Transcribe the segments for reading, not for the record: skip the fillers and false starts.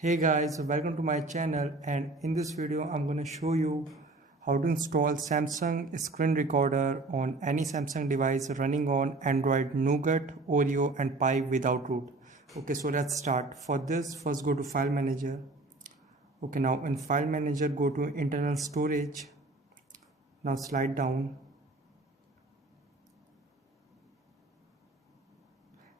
Hey guys, welcome to my channel, and in this video I'm going to show you how to install Samsung screen recorder on any Samsung device running on Android Nougat, Oreo and Pie without root. Okay, so let's start. For this, first go to File Manager. Okay, now in File Manager go to Internal Storage. Now slide down.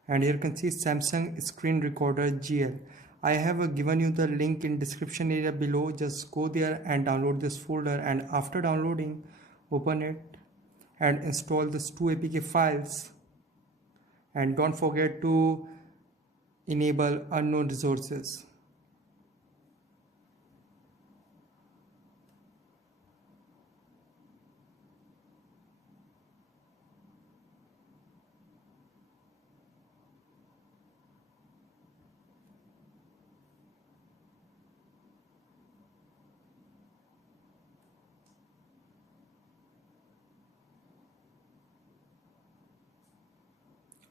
And here you can see Samsung screen recorder GL. I have given you the link in description area below. Just go there and download this folder, and after downloading open it and install these two APK files, and don't forget to enable unknown resources.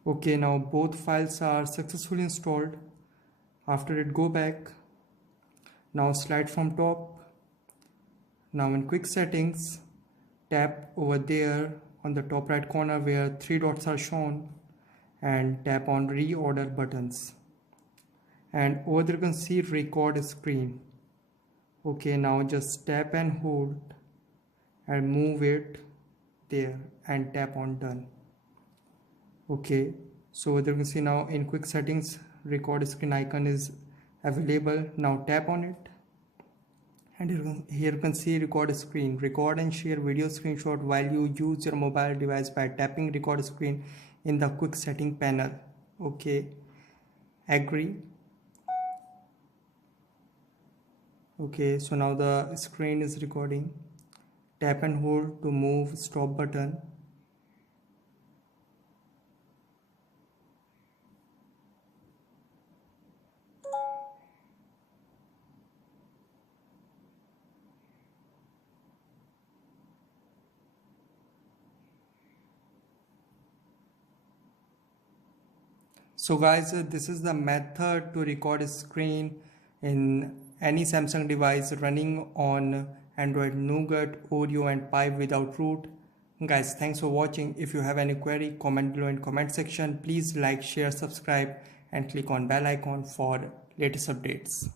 Okay, now both files are successfully installed. After it, go back. Now slide from top. Now in quick settings, tap over there on the top right corner where three dots are shown and tap on reorder buttons. And over there you can see record screen. Okay, now just tap and hold and move it there and tap on done. Okay, so there you can see now in quick settings record screen icon is available. Now tap on it, and here you can see record screen. Record and share video screenshot while you use your mobile device by tapping record screen in the quick setting panel. Okay, agree. Okay, so now the screen is recording. Tap and hold to move stop button. So guys, this is the method to record a screen in any Samsung device running on Android Nougat, Oreo and Pie without root. Guys, thanks for watching. If you have any query, comment below in comment section. Please like, share, subscribe and click on bell icon for latest updates.